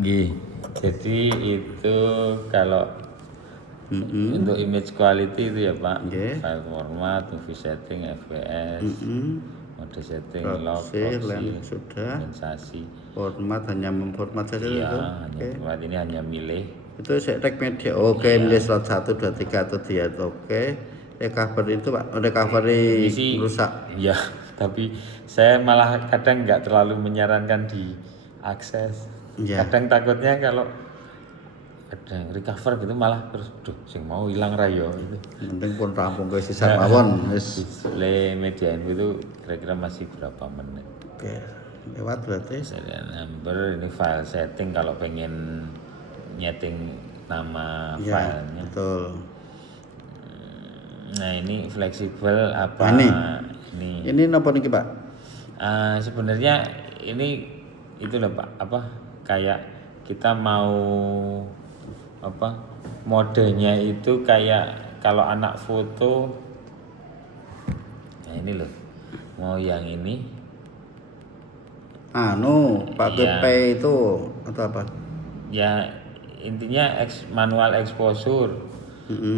Nggih. Jadi itu kalau untuk image quality itu ya Pak, Nggih. file format, movie setting, FPS, mode setting, lock, Proxy, proxy, LAN sudah. kondensasi. Format hanya memformat saja Iya, itu. hanya format ini hanya milih. Itu select media. Oke, milih slot 1 2 3 atau dia. Oke. Recovery itu Pak, recovery Ini sih, rusak. ya, tapi saya malah kadang nggak terlalu menyarankan di akses. Iya. Kadang takutnya kalau ada yang recover gitu malah terus, duh, sing mau hilang rayo itu. Penting pun rampung ke sisa mawon. Wis. Display media info itu kira-kira masih berapa menit? Oke. Lewat berarti. Serial number, ini file setting kalau pengen nyeting nama Iya, filenya. betul. Nah ini fleksibel apa Nah, ini? ini napa niki Pak? Sebenarnya ini itu loh Pak, apa kayak kita mau apa modenya itu kayak kalau anak foto. Nah ini loh, mau yang ini. Pakai Iya. P itu atau apa? Ya intinya manual exposure.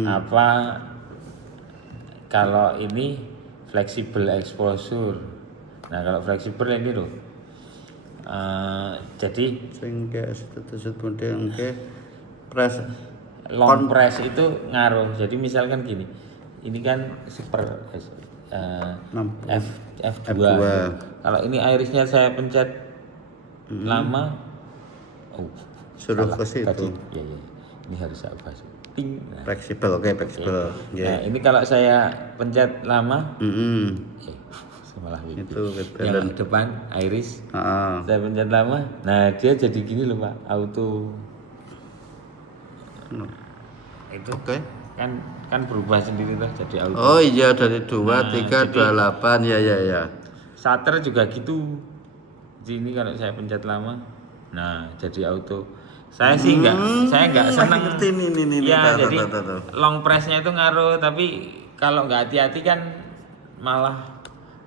Apa kalau ini flexible exposure. Nah kalau fleksibel ini loh, jadi Sing kayak sudut model oke. Press long press itu ngaruh. Jadi misalkan gini, ini kan super F F2. F2. Kalau ini irisnya saya pencet lama, Suruh salah ke situ. tadi. Ya, ini harus saya bahas. Ting. Nah, Fleksibel, oke fleksibel. nah, ini kalau saya pencet lama, Mm-mm. saya malah gitu. Itu Yang depan iris, Heeh. saya pencet lama, nah dia jadi gini loh Pak, auto. Itu Oke. kan berubah sendiri tuh jadi auto. Oh iya dari 2 Nah, 3 jadi 28 ya. shutter juga gitu. Jadi ini kalau saya pencet lama, nah jadi auto. Saya sih saya nggak senang. Ngerti nih. Ya Tahu, jadi tahu. long pressnya itu ngaruh, tapi kalau nggak hati-hati kan malah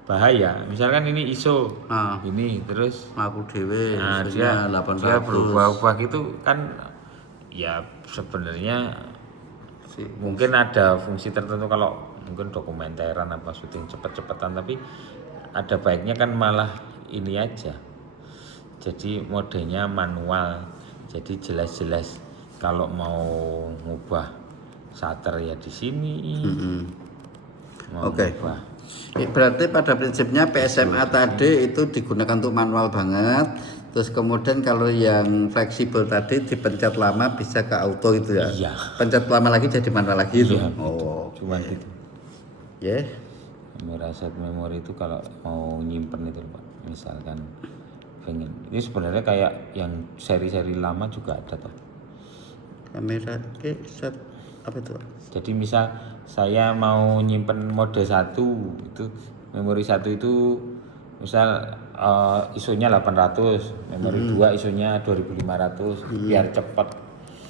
bahaya. Misalkan ini ISO, Ah. ini terus, Aku dhewe nah isinya dia 800. berubah-ubah gitu kan. Ya sebenarnya Si- mungkin ada fungsi tertentu kalau mungkin dokumenteran apa syuting cepet-cepetan, tapi ada baiknya kan malah ini aja. Jadi modenya manual. Jadi jelas-jelas kalau mau ngubah shutter ya di sini. Mau Oke. ngubah. Berarti pada prinsipnya PSMA tadi itu digunakan untuk manual banget. Terus kemudian kalau yang fleksibel tadi dipencet lama bisa ke auto gitu ya. Iya. Pencet lama lagi jadi manual lagi itu. Iya, gitu. Oh, Cuman gitu. ya. Kamera set memori itu kalau mau nyimpen itu Pak, misalkan pengen, ini sebenarnya kayak yang seri-seri lama juga ada toh. Kamera set apa itu? Jadi misal saya mau nyimpen mode 1 itu, memori 1 itu misal ISO-nya 800, memori 2 ISO-nya 2500 biar cepat.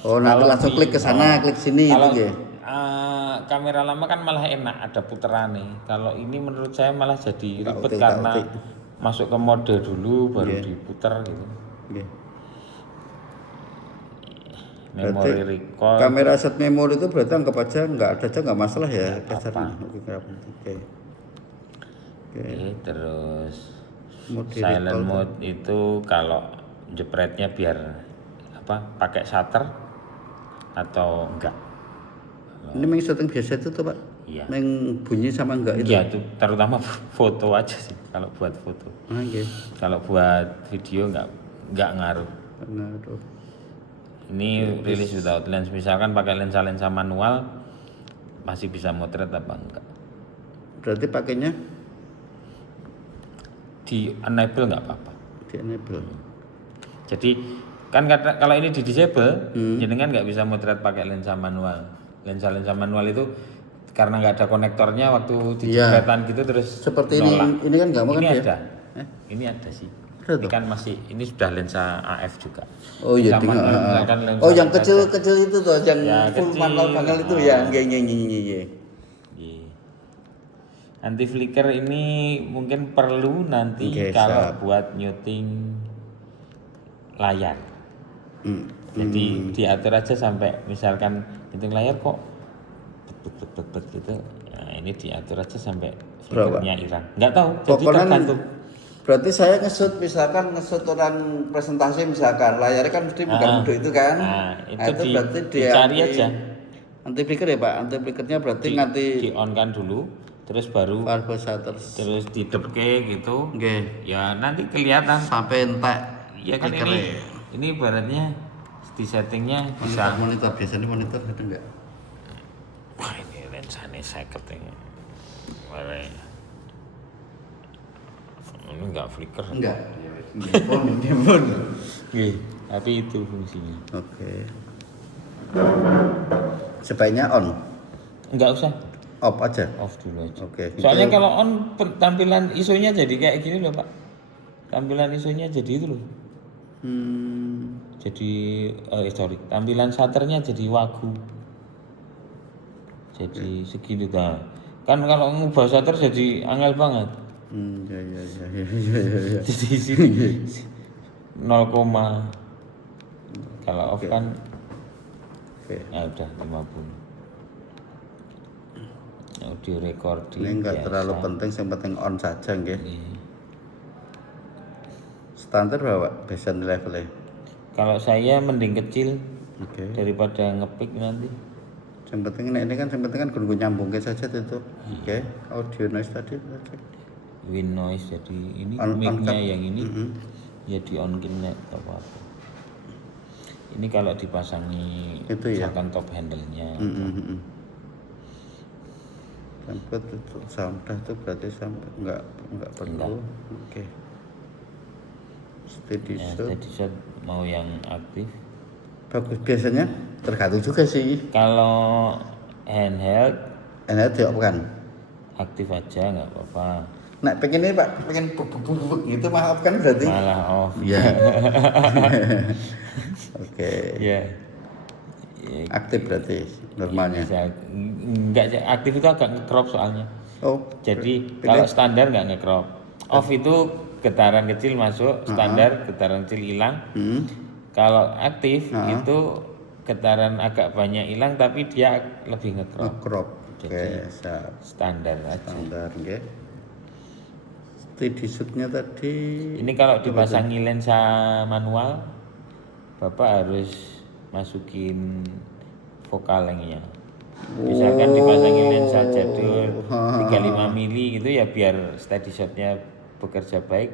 Oh, nanti Kalau langsung klik ke sana, klik sini kalau, itu ya. kamera lama kan malah enak, ada puteran nih. Kalau ini menurut saya malah jadi ribet utik, karena utik. masuk ke mode dulu baru diputer gitu. Oke. Memori recall. Kamera set memori itu berarti anggap aja nggak masalah ya kasarnya. Oke. Oke, terus Mode silent mode itu kalau jepretnya biar apa? Pakai shutter atau enggak? Ini main syuting biasa itu tuh Pak. Iya. Main bunyi sama enggak itu? Iya, itu terutama foto aja sih kalau buat foto. Oke. Kalau buat video enggak ngaruh. Ngaruh. Ini rilis without lens, misalkan pakai lensa manual masih bisa motret apa enggak? Berarti pakainya Di enable enggak apa-apa. di enable. Jadi kan kalau ini di disable, jenengan nggak bisa motret pakai lensa manual. Lensa manual itu karena nggak ada konektornya waktu dijepretan gitu terus Seperti nolak. ini kan nggak mau kan Ini ya? ada, ini ada sih. Ada Ini tuh? kan masih, ini sudah lensa AF juga. Oh iya, Lensa manual, misalkan lensa oh yang lensa kecil itu tuh, yang Ya, full kecil. manual banget itu ya, iya. Iya. Anti flicker ini mungkin perlu nanti Oke, kalau siap. buat nyuting layar. Jadi diatur aja sampai misalkan hitung layar kok bet gitu. Nah, ini diatur aja sampai Berapa? flickernya hilang. Nggak tahu, jadi Pokoknya tergantung. berarti saya ngesut orang presentasi misalkan layarnya kan mesti bukan itu kan. Nah, Nah, itu berarti dicari aja. anti flicker ya Pak. Anti flickernya berarti Di on kan dulu, terus baru fiber shutters. terus didepke gitu. Oke. Ya nanti kelihatan. Sampai entek. Ya kan ini ibaratnya di settingnya bisa. Monitor biasanya monitor ada enggak? Wah ini lensanya 50 ini. Warnanya. Ini enggak flicker. Enggak. Pun. Tapi itu fungsinya. Oke. Sebaiknya on, Enggak usah, off aja. off dulu aja. Oke. Soalnya kalau on tampilan ISO-nya jadi kayak gini loh, Pak. Tampilan ISO-nya jadi itu loh. Jadi tampilan shutternya jadi wagu. Jadi segini dah. Kan kalau ngubah shutter jadi angel banget. Ya. Jadi di sini 0, kalau off kan Oke. ya udah 50. Audio recording. Ini enggak biasa. terlalu penting, yang penting on saja nggih. Iya. Standar berapa baseline levelnya? Kalau saya mending kecil Oke. daripada ngepick nanti. Yang penting ini kan yang penting kan gue nyambungin saja itu. Oke. Audio noise tadi. Win noise, jadi ini On mic-nya kan? yang ini ya di on kin apa. Ini kalau dipasangi Itu ya? misalkan top handle-nya. Sampai tutup sampah itu berarti sampai enggak perlu. Oke. Steady Ya, shot. steady shot mau yang aktif. Bagus biasanya tergantung juga sih. Kalau handheld Enak kan? aktif aja nggak apa-apa. Nah pengen ini Pak, pengen bubuk gitu maaf kan berarti. Malah off. Iya. Oke. Ya. Ya, Aktif berarti normalnya. Enggak aktif itu agak nge-crop soalnya. Oh. Jadi kalau standar nggak nge-crop. Off itu getaran kecil masuk, standar getaran kecil hilang. Kalau aktif itu getaran agak banyak hilang tapi dia lebih nge-crop. Crop. Jadi Oke, siap. standar aja. Standar nggih. Steady shoot-nya tadi. Ini kalau dipasangi lensa manual, Bapak harus masukin focal lengthnya. Misalkan dipasangi lensa jadul 35 mili gitu ya biar steady shot-nya bekerja baik,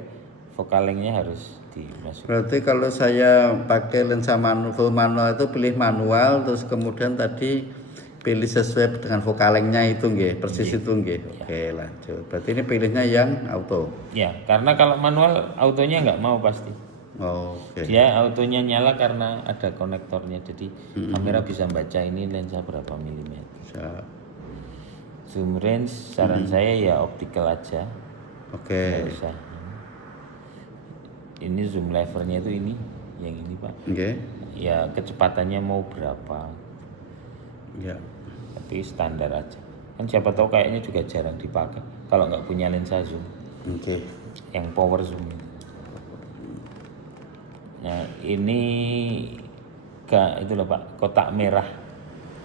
focal lengthnya harus dimasukkan. Berarti kalau saya pakai lensa full manual itu pilih manual, terus kemudian tadi pilih sesuai dengan vokalengnya itu nggih, persis itu nggih. Oke, lanjut. Berarti ini pilihnya yang auto. Ya, karena kalau manual autonya nggak mau pasti. Oke. Dia autonya nyala karena ada konektornya, jadi kamera bisa baca ini lensa berapa milimeter. Siap. Zoom range saran saya ya optical aja. Oke. Nggak usah. Ini zoom levernya itu ini, yang ini Pak. Nggih. Ya kecepatannya mau berapa, Ya. tapi standar aja. Kan siapa tahu kayaknya juga jarang dipakai kalau nggak punya lensa zoom, Oke. yang power zoom. Nah ini itu loh Pak, kotak merah.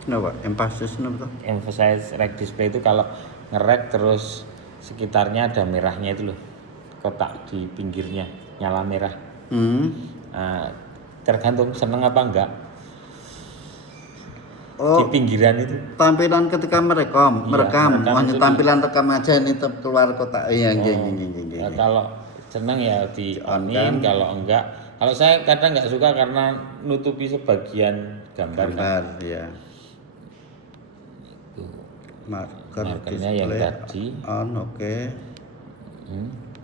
Kenapa? Emphasis napa? Emphasize rack display itu kalau nge-rack terus sekitarnya ada merahnya itu loh, kotak di pinggirnya nyala merah. Nah, tergantung seneng apa enggak. Oh, Di pinggiran itu. tampilan ketika merekam. merekam Hanya itu tampilan rekam aja ini keluar kotak. Iya, nggih. Nah, kalau seneng ya di onin, kalau enggak, kalau saya kadang nggak suka karena nutupi sebagian gambar. Gambar, ya. Itu. Markernya yang tadi. On, oke.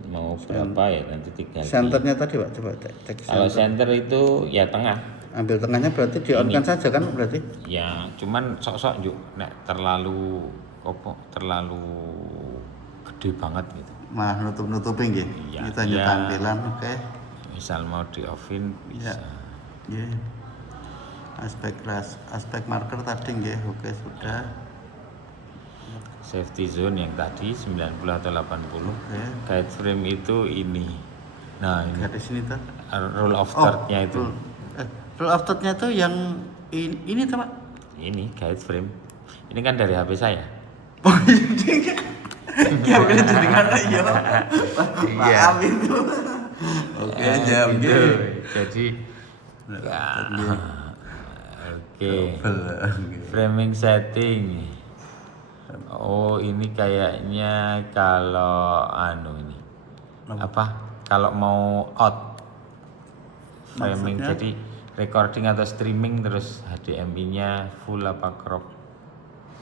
Mau berapa ya nanti tinggal. Senternya tadi Pak, coba cek. Kalau center itu ya tengah. Ambil tengahnya berarti di on kan saja kan berarti? Ya, cuman sok-sok yuk, nek terlalu gede banget gitu. Malah nutup-nutupin nggih. Iya, Kita hanya iya. tampilan, oke. Misal mau di offin bisa. Nggih. Aspek marker tadi nggih, oke sudah. Safety zone yang tadi 90 atau 80. Oke. Guide frame itu ini. Nah, ini Garis sini tuh. roll of third-nya itu. Roll of third-nya tuh yang ini tuh Pak. Ini guide frame. Ini kan dari HP saya. Oh iya. Ya udah jadi karena iya. Maaf itu. Oke, jam gitu. gitu. Jadi ya, oke. Double. Framing setting. Oh, ini kayaknya kalau ini. Apa? Kalau mau out framing, Maksudnya? jadi recording atau streaming terus HDMI-nya full apa crop?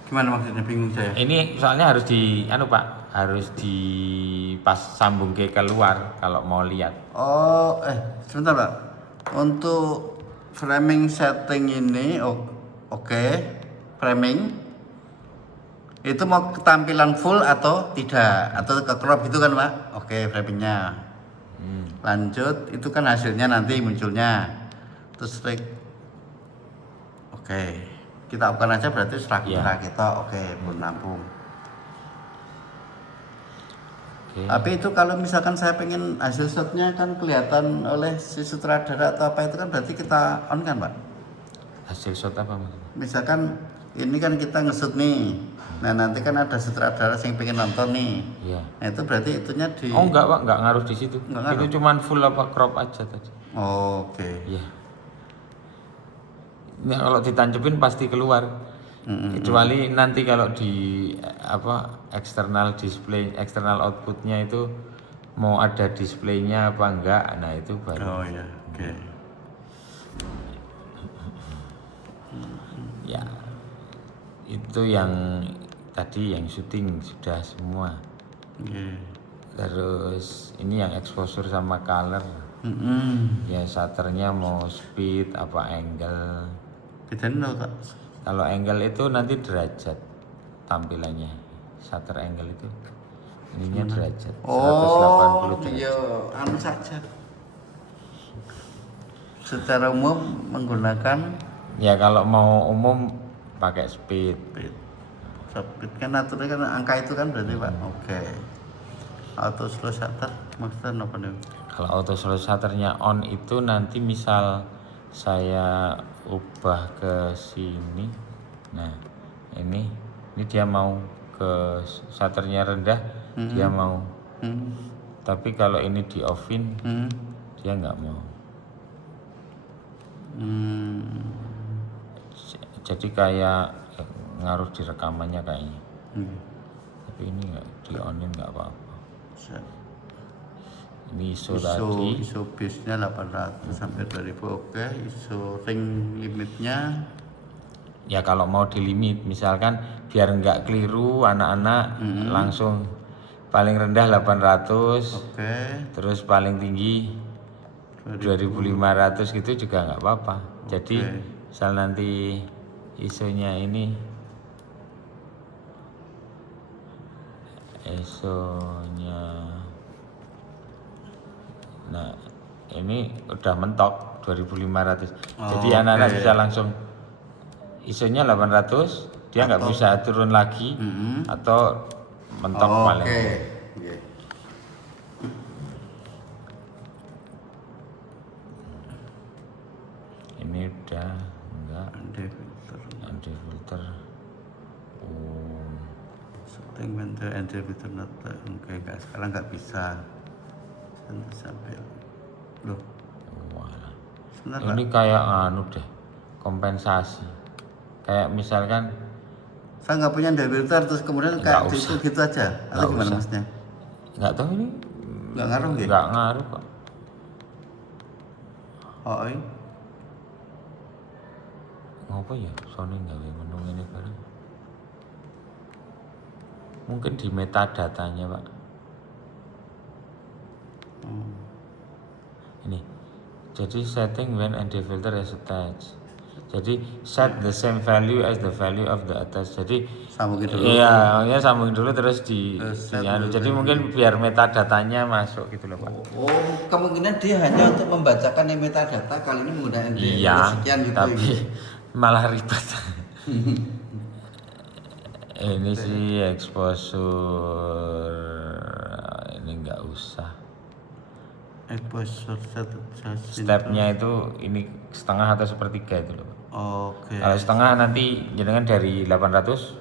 Gimana maksudnya, bingung saya? Ini soalnya harus Pak, harus pas sambung ke keluar kalau mau lihat. Oh, sebentar Pak. Untuk framing setting ini, oke. Framing itu mau tampilan full atau tidak, atau ke crop gitu kan Pak? Oke, framingnya. Lanjut, itu kan hasilnya nanti munculnya. Terus oke, kita open aja berarti setelah Iya. kita oke, pun nampung. Oke. Tapi itu kalau misalkan saya pengen hasil shotnya kan kelihatan oleh si sutradara atau apa itu kan berarti kita on kan Pak? Hasil shot apa maksudnya? Misalkan ini kan kita nge-shoot nih, nah nanti kan ada sutradara yang pengen nonton nih, Iya. nah itu berarti itunya di. Oh enggak Pak, enggak ngaruh di situ. Enggak ngaruh? Itu cuman full apa crop aja tadi. Oke. Iya. Nah, kalau ditancepin pasti keluar. Kecuali nanti kalau di external display, external outputnya itu mau ada displaynya apa enggak, nah itu baru. Oh ya, oke. Ya, itu yang tadi yang syuting sudah semua. Oke. Terus ini yang exposure sama color. Ya shutternya mau speed apa angle. Bedanya tahu tak? Kalau angle itu nanti derajat tampilannya. Shutter angle itu ininya derajat. 180 derajat. Iya, anu saja. Secara umum menggunakan Ya kalau mau umum pakai speed. speed kan aturnya kan angka itu kan berarti Pak. Oke. Auto slow shutter maksudnya apa nih? Kalau auto slow shutternya on itu nanti misal saya ubah ke sini. Nah, ini dia mau ke shutternya rendah, dia mau. Tapi kalau ini di offin, dia nggak mau. Jadi kayak ngaruh di rekamannya kayaknya. Tapi ini nggak di onin nggak apa-apa. Ini ISO tadi. ISO base-nya 800 sampai 2000 oke. ISO ring limitnya Ya kalau mau di limit, misalkan biar nggak keliru anak-anak langsung paling rendah 800, oke. terus paling tinggi 2500 gitu juga nggak apa-apa. Jadi misal nanti ISO-nya ini, nah ini udah mentok 2500. Jadi anak-anak bisa langsung ISO-nya 800, dia nggak bisa turun lagi atau mentok paling. Oke. Ini udah enggak anti filter. Setting window and filter not oke, enggak sekarang nggak bisa. Sampai loh. Wah. Sebentar, Ini kayak deh, kompensasi. Kayak misalkan saya nggak punya filter terus kemudian kayak Nggak itu usah. gitu aja atau Nggak gimana usah. maksudnya? nggak tahu ini Nggak ngaruh gitu? nggak ngaruh kok. Oh iya. Ngapa ya Sony gawe menu ini bareng? Mungkin di metadatanya Pak. Ini. Jadi setting when ND filter is attached. Jadi set the same value as the value of the attached. Jadi Sambungin dulu. iya, ya sambungin dulu terus di set jadi mungkin biar metadatanya masuk gitu loh Pak. Oh, kemungkinan dia hanya untuk membacakan yang metadata kali ini menggunakan Iya, sekian gitu. tapi malah ribet. Ini sih exposure, ini nggak usah. Exposure set Stepnya itu ini setengah atau sepertiga itu loh. Oke. Kalau setengah nanti jenengan dari 800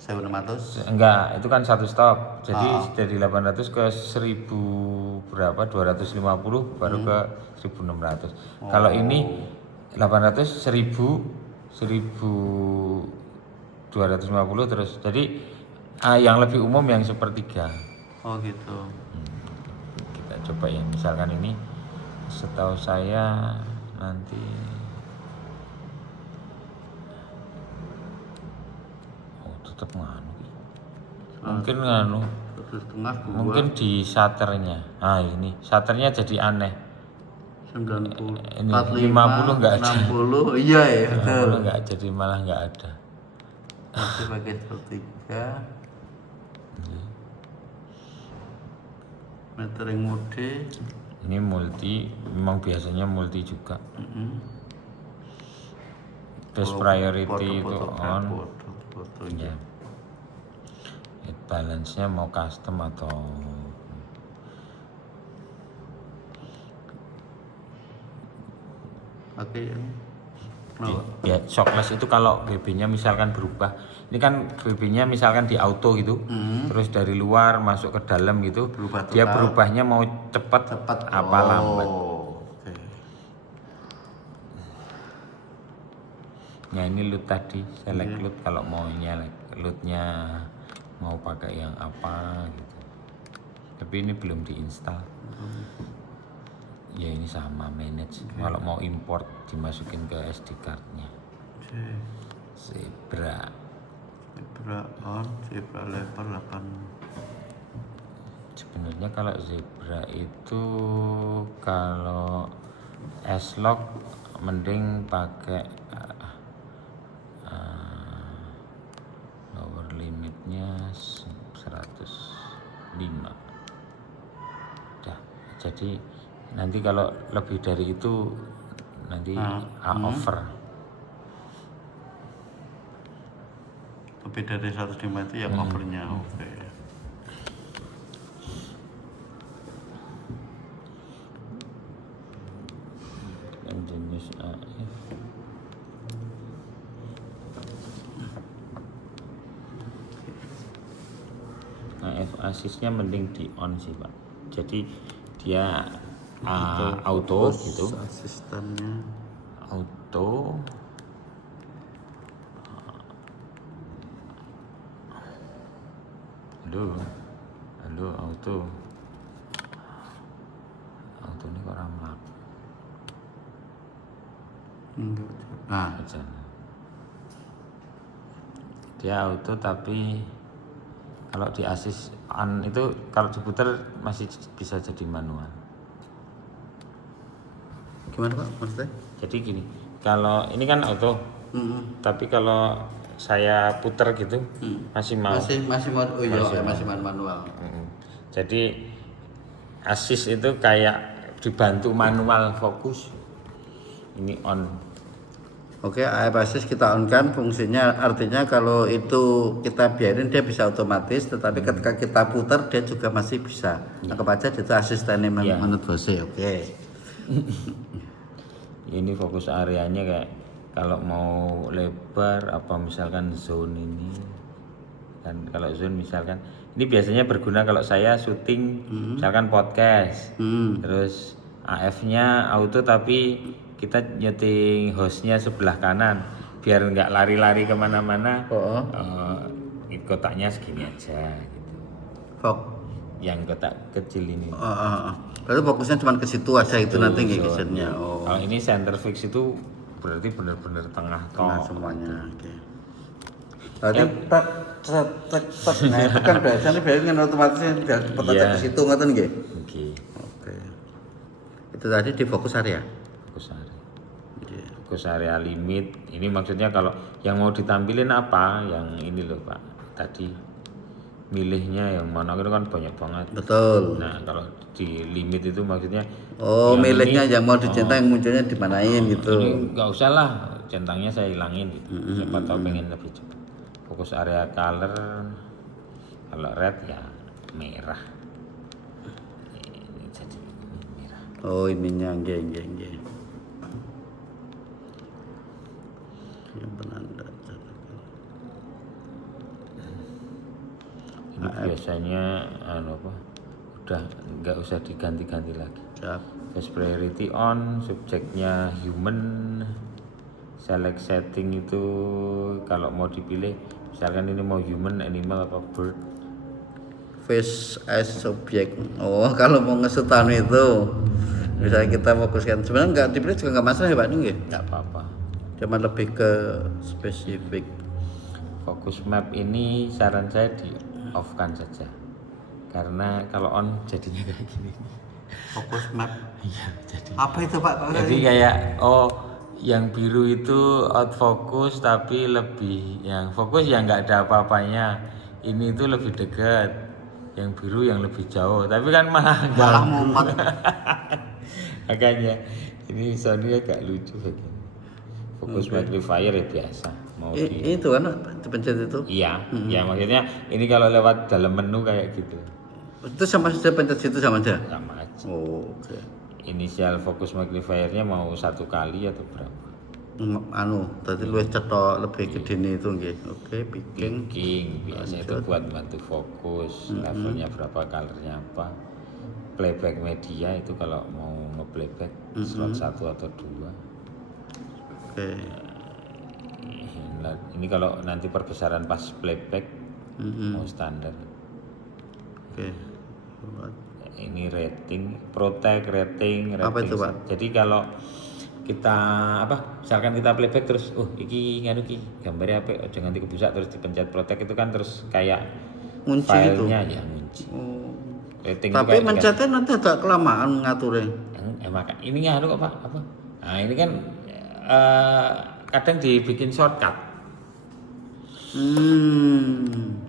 1600. enggak, itu kan satu stop. Jadi Ah. dari 800 ke 1000 berapa? 250 baru ke 1600. Kalau ini 800 1250 terus. Jadi yang lebih umum yang sepertiga. Oh gitu. Kita coba ya, misalkan ini setahu saya nanti tetap nganu. Mungkin nganu. 1,5 Mungkin di shutternya. Ini shutternya jadi aneh. 90 Ini 45 50 nggak ada. 60. Iya ya, betul. 50 nggak jadi, malah nggak ada. Masih pakai sepertiga. Metering mode. Ini multi, memang biasanya multi juga. Best priority itu on. Ya. Head balance-nya mau custom atau Pakai yang ya shockless itu kalau BB-nya misalkan berubah. Ini kan BB-nya misalkan di auto gitu. Terus dari luar masuk ke dalam gitu. Berubah Dia total. berubahnya mau cepat apa lambat. Oke. Nah ini load tadi, select load kalau mau loadnya mau pakai yang apa gitu. Tapi ini belum diinstal. Ya ini sama manage. Kalau mau import dimasukin ke SD cardnya. Oke. Zebra. Zebra on, zebra level 8. Sebenarnya kalau Zebra itu kalau S-Log mending pakai lower limitnya 105. Dah. Jadi nanti kalau lebih dari itu nanti over. Lebih dari 105 itu yang overnya. Oke. Jenis AF. AF asisnya mending di on sih Pak. Jadi dia auto gitu. Asistennya. Auto. Halo auto. Auto ini kok ramah. Nah, dia auto tapi kalau di assist on itu kalau diputar masih bisa jadi manual. gimana Pak maksudnya? Jadi gini, kalau ini kan auto, tapi kalau saya putar gitu masih mau. Masih manual. Jadi assist itu kayak dibantu manual fokus. Ini on. Oke, AF assist kita on kan fungsinya, artinya kalau itu kita biarin dia bisa otomatis, tetapi ketika kita putar dia juga masih bisa. Anggap aja itu asistennya menurut Bose. Oke. Ini fokus areanya kayak kalau mau lebar apa misalkan zone ini kan, kalau zone misalkan ini biasanya berguna kalau saya syuting misalkan podcast, terus AF-nya auto tapi kita nyeting hostnya sebelah kanan biar nggak lari-lari kemana-mana. Kotaknya segini aja gitu. Yang kotak kecil ini. Berarti fokusnya cuma ke situ aja itu nanti ngikisannya. Kalau ini center fix itu berarti benar-benar tengah semuanya. Oke. Berarti nah itu kan biasanya kan otomatisnya biar cepet ke situ ngoten nggih. Oke. Itu tadi di fokus area. Fokus area limit. Ini maksudnya kalau yang mau ditampilin apa, yang ini loh Pak. Tadi milihnya yang mana itu kan banyak banget. Betul. Nah kalau di limit itu maksudnya milihnya yang mau dicentang yang munculnya dimanain gitu. Ini nggak usah lah, centangnya saya hilangin gitu. Siapa tahu pengen lebih cepat. Fokus area color, kalau red ya merah. Ini jadi merah. Ininya nggih. Yang penanda. Ini biasanya apa? Udah nggak usah diganti-ganti lagi. Siap. First priority on, subjeknya human, select setting itu kalau mau dipilih, misalkan ini mau human, animal apa bird. Face as subject. Oh, kalau mau ngesetan itu, misalnya kita fokuskan. Sebenarnya nggak dipilih juga nggak masalah ya Pak Ning ya. Nggak apa-apa. Cuma lebih ke spesifik. Focus map ini saran saya di off kan saja, karena kalau on jadinya kayak gini. Fokus map. Iya, jadi. Apa itu Pak? Jadi kayak yang biru itu out focus tapi lebih yang fokus ya nggak ada apa-apanya. Ini itu lebih dekat. Yang biru yang lebih jauh. Tapi kan malah mumet. Makanya ini Sony agak lucu begini. Fokus magnifier ya biasa. Mau di Itu kan dipencet itu. Iya, ya maksudnya ini kalau lewat dalam menu kayak gitu. Itu sama saja pencet situ sama aja. Sama aja. Oh, oke. Inisial fokus magnifiernya mau 1 kali atau berapa? Tadi luwih cetok lebih gede nih itu nggih. Oke, picking. Picking biasanya itu buat bantu fokus, levelnya berapa, colornya apa. Playback media itu kalau mau nge-playback slot 1 atau 2. Oke. Ini kalau nanti perbesaran pas playback mau standar. Oke. Ini rating, protect, rating. Apa itu, Pak? Jadi kalau kita misalkan kita playback terus iki nganu ki gambarnya apa jangan dikebusak terus dipencet protect itu kan terus kayak Ngunci filenya ya ngunci. Oh. Rating Tapi mencetnya nanti agak kelamaan ngaturnya. maka ini anu kok Pak apa? Nah, ini kan kadang dibikin shortcut.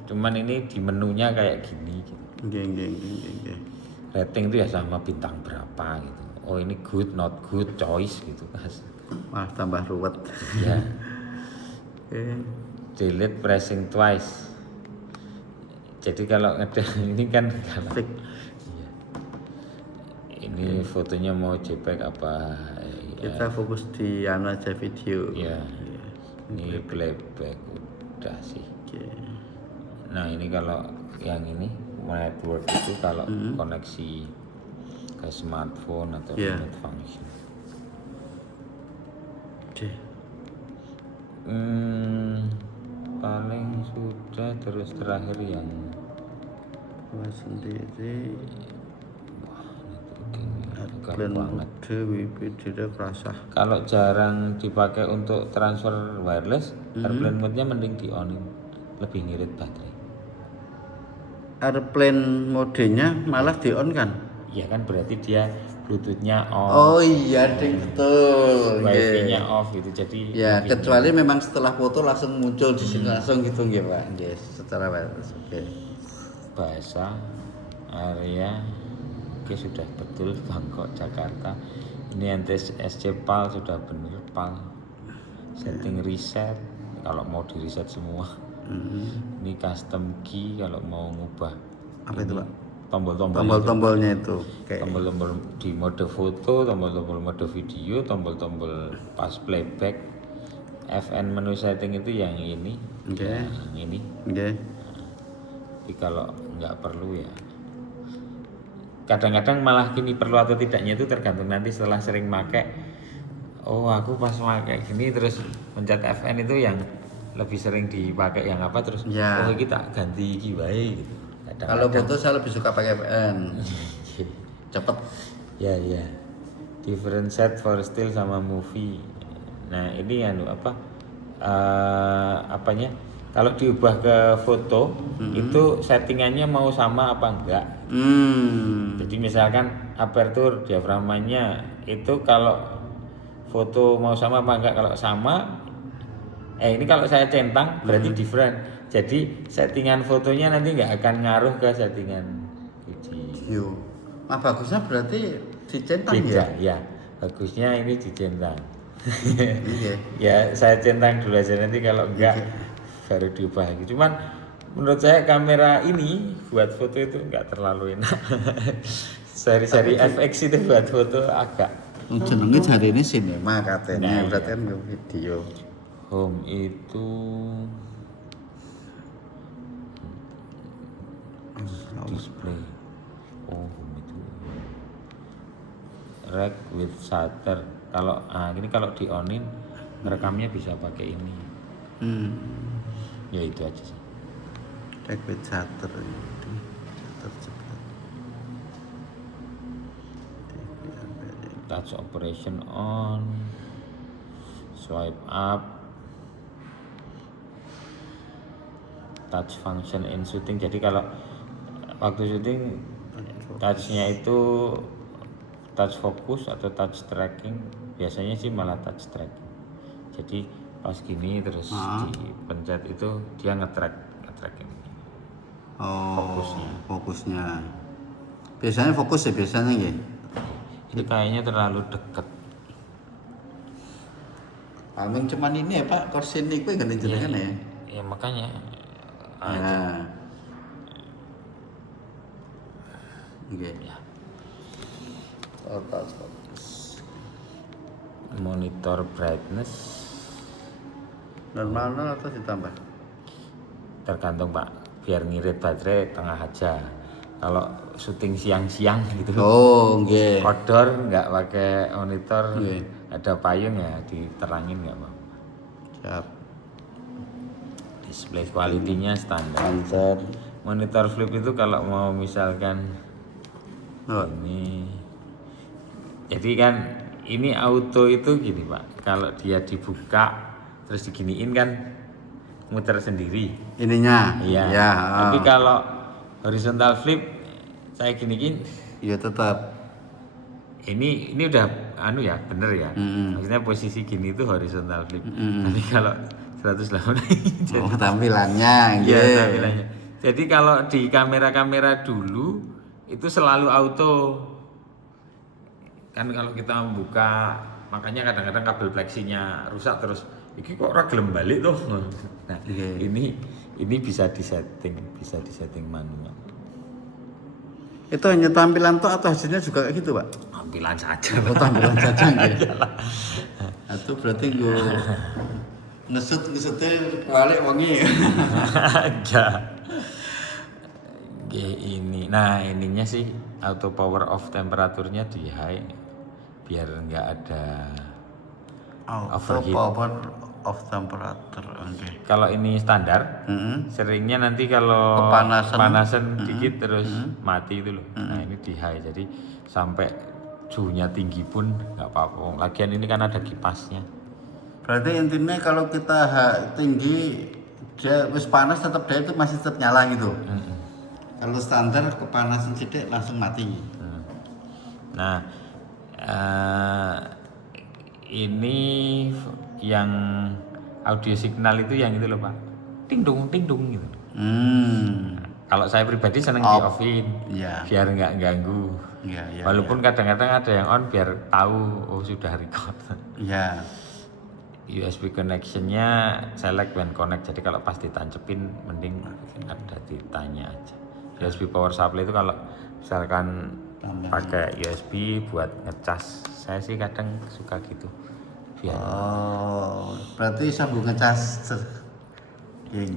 Cuman ini di menunya kayak gini gitu. Nggih. Rating itu ya sama bintang berapa gitu. Oh ini good, not good, choice gitu. Wah, tambah ruwet. Ya. Oke. Delete pressing twice. Jadi kalau ada ini kan kalau Fix. iya. Ini fotonya mau JPEG apa? Kita fokus di aja video. Ya. Ini playback udah sih. Oke. Nah ini kalau yang ini network itu kalau koneksi ke smartphone atau remote function. Oke. Paling sudah terus terakhir yang sendiri. Agak Plan banget. mode WP tidak kerasa. Kalau jarang dipakai untuk transfer wireless, airplane mode-nya mending di onin, lebih ngirit baterai. Airplane modenya malah di on kan? Iya kan berarti dia Bluetooth-nya off, Oh iya ding betul. Wi-Fi-nya off gitu. Jadi Ya lebih kecuali memang setelah foto langsung muncul di sini langsung gitu nggih Pak. Nggih, secara wireless. Oke. bahasa area. Oke sudah betul Bangkok Jakarta. Ini NTS SC PAL sudah benar PAL. Setting reset kalau mau di reset semua. Ini custom key kalau mau ngubah. Apa itu Pak? Tombol-tombolnya itu. Oke. Tombol-tombol di mode foto, tombol-tombol mode video, tombol-tombol pas playback. FN menu setting itu yang ini. Oke. Yang ini. Oke. Tapi kalau nggak perlu ya. Kadang-kadang malah gini perlu atau tidaknya itu tergantung nanti setelah sering pakai. Oh aku pas pakai gini terus pencet FN itu yang lebih sering dipakai yang apa terus Ya. oh kita ganti iki wae gitu. Kalau foto saya lebih suka pakai PN. Cepet. Ya. Different set for still sama movie. Nah ini anu apa apanya? Kalau diubah ke foto itu settingannya mau sama apa enggak? Jadi misalkan aperture diafragmanya itu kalau foto mau sama apa enggak? Kalau sama ini kalau saya centang berarti different. Jadi settingan fotonya nanti nggak akan ngaruh ke settingan video. Nah bagusnya berarti dicentang Beda, ya? ya. Bagusnya ini dicentang. Iya. Ya saya centang dulu aja nanti kalau enggak baru diubah lagi. Cuman menurut saya kamera ini buat foto itu enggak terlalu enak. Seri-seri FX itu buat foto agak Jenenge jari ini sinema katanya, Nah, berarti kan video. Home itu display. Oh, home itu rack with shutter. Kalau ini kalau di onin rekamnya bisa pakai ini. Ya itu aja sih. Rack with shutter. Shutter cepat. Touch operation on, swipe up, touch function in shooting. Jadi kalau waktu syuting touchnya itu touch focus atau touch tracking, biasanya sih malah touch tracking. Jadi pas gini terus dipencet itu dia nge-tracking. Oh, fokusnya. Biasanya fokus ya biasanya ya. Ini kayaknya terlalu dekat. Paling cuman ini ya Pak, kursi ini gue ganti jenengan ya. Ya makanya. Nah. Oke. Ya. Total fokus. Monitor brightness Normal atau ditambah? tergantung Pak, biar ngirit baterai tengah aja. Kalau syuting siang-siang gitu, Oh, nggih. outdoor nggak pakai monitor, Nggih. ada payung ya diterangin nggak Pak. Siap. Display quality-nya standar. Lancar. Monitor flip itu kalau mau misalkan Oh. ini, jadi kan ini auto itu gini Pak, kalau dia dibuka terus diginiin kan muter sendiri. Ininya. Iya. Ya. Tapi kalau horizontal flip saya giniin, Ya tetap. ini udah ya bener ya. Maksudnya posisi gini itu horizontal flip. Tapi kalau 180 Oh, tampilannya. ya nggih. tampilannya. Jadi kalau di kamera-kamera dulu itu selalu auto. Kan kalau kita membuka, makanya kadang-kadang kabel fleksinya rusak terus iki kok ora gelem balik tuh. Nah, Iya. ini bisa disetting manual. Itu hanya tampilan toh atau hasilnya juga kayak gitu, Pak? Tampilan saja. Oh, tampilan saja nggih. Itu berarti gue ngesutnya balik wangi. Aja. Ini. Nah, ininya sih auto power off temperaturnya di high biar nggak ada Auto overheat. power of temperature. Oke. Kalau ini standar, seringnya nanti kalau Kepanasan. dikit terus mati itu loh. Nah ini di high, jadi sampai suhunya tinggi pun nggak apa-apa. Lagian ini kan ada kipasnya. Berarti intinya kalau kita tinggi dia wis panas tetap dia itu masih tetap nyala gitu. Kalau standar kepanasan sedikit langsung mati. Nah ini yang audio signal itu yang itu loh Pak, ting dung gitu. Kalau saya pribadi seneng di offin, Iya. biar nggak ganggu. Iya. Walaupun kadang-kadang ada yang on biar tahu oh sudah record. Iya. USB connectionnya select when connect, jadi kalau pas ditancepin mending ada ditanya aja. USB power supply itu kalau misalkan pakai USB buat ngecas, saya sih kadang suka gitu. Biar Oh, berarti sambung ngecas. Geng.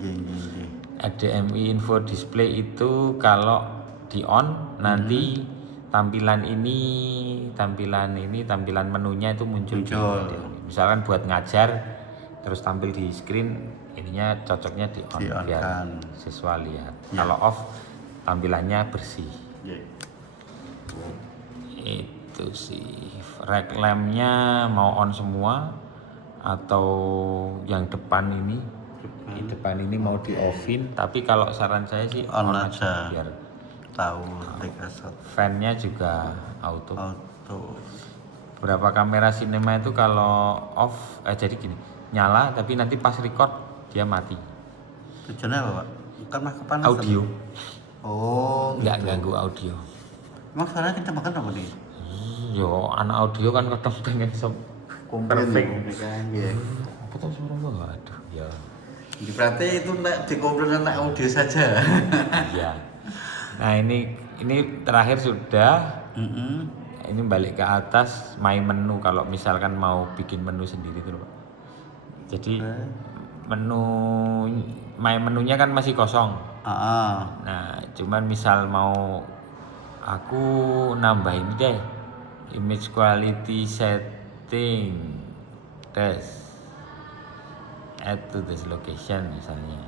HDMI info display itu kalau di on nanti tampilan menunya itu muncul. Misalkan buat ngajar terus tampil di screen, ininya cocoknya di on biar siswa lihat. Kalau off tampilannya bersih. Itu sih. Rack lampnya mau on semua atau yang depan ini mau di offin, tapi kalau saran saya sih On aja. biar Tahu shot. fan-nya juga auto. Auto. Beberapa kamera sinema itu kalau off jadi gini, nyala tapi nanti pas record dia mati. Tujuannya apa, Pak? Kan mah kepanasan. Audio. Oh, Nggak ganggu audio. emang suaranya kita makan apa nih? Yo, anak audio kan kadang pengen perfect. Iya. Apa tuh suara gua? Aduh, ya. Berarti itu dikomplain anak audio saja. Iya. Nah ini terakhir sudah. Ini balik ke atas my menu, kalau misalkan mau bikin menu sendiri tuh Pak. Jadi Oke. menunya kan masih kosong. Ah, Nah, cuman misal mau aku nambah ini deh, image quality setting, test, add to this location misalnya.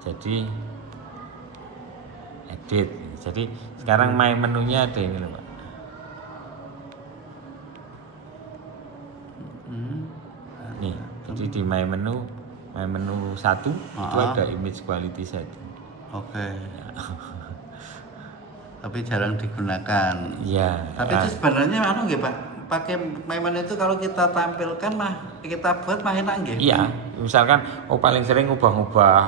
Jadi edit. Jadi sekarang my menunya ada ini loh, Pak. Nih, jadi di my menu 1 itu ada image quality setting. oke. Tapi jarang digunakan. Iya. Tapi itu sebenarnya anu nggih, Pak. Pakai memang itu kalau kita tampilkan kita buat enak nggih. Iya, misalkan paling sering ngubah-ngubah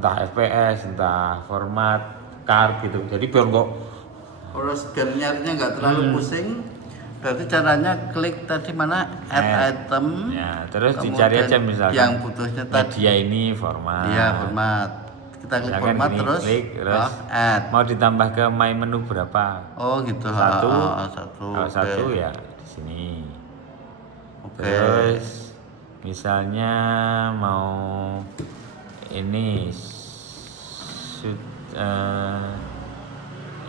entah FPS, entah format card gitu. Jadi biar kok Terus biar nyarinya nggak terlalu pusing. Berarti caranya klik tadi mana add item. ya, terus dicari aja misalkan yang butuhnya tadi. media ini format. Iya, format. Kita klik Misalkan format gini, terus, klik, terus add. mau ditambah ke my menu berapa? Oh gitu. Satu. Satu. Kalau Oke. satu ya di sini. Oke. Terus misalnya mau ini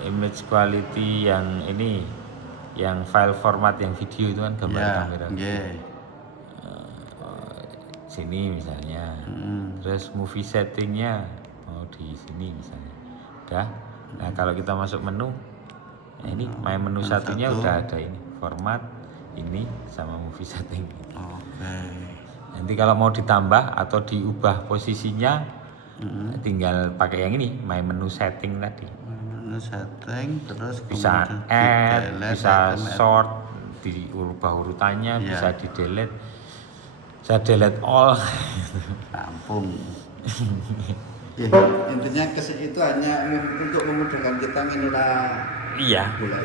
image quality yang ini, yang file format yang video itu kan gambar Ya, kamera. nggih. Sini misalnya. Terus movie settingnya mau di sini misalnya. Udah. Nah kalau kita masuk menu, nah ini my menu satunya udah ada ini format ini sama movie setting. Oke. Nanti kalau mau ditambah atau diubah posisinya, tinggal pakai yang ini my menu setting tadi. Menu setting terus Bisa kemudian add, di-delete, bisa item add. sort, diubah urutannya, Iya. bisa di delete, bisa delete all. Rampung. Ya, intinya itu hanya untuk memudahkan kita menilai Iya. bola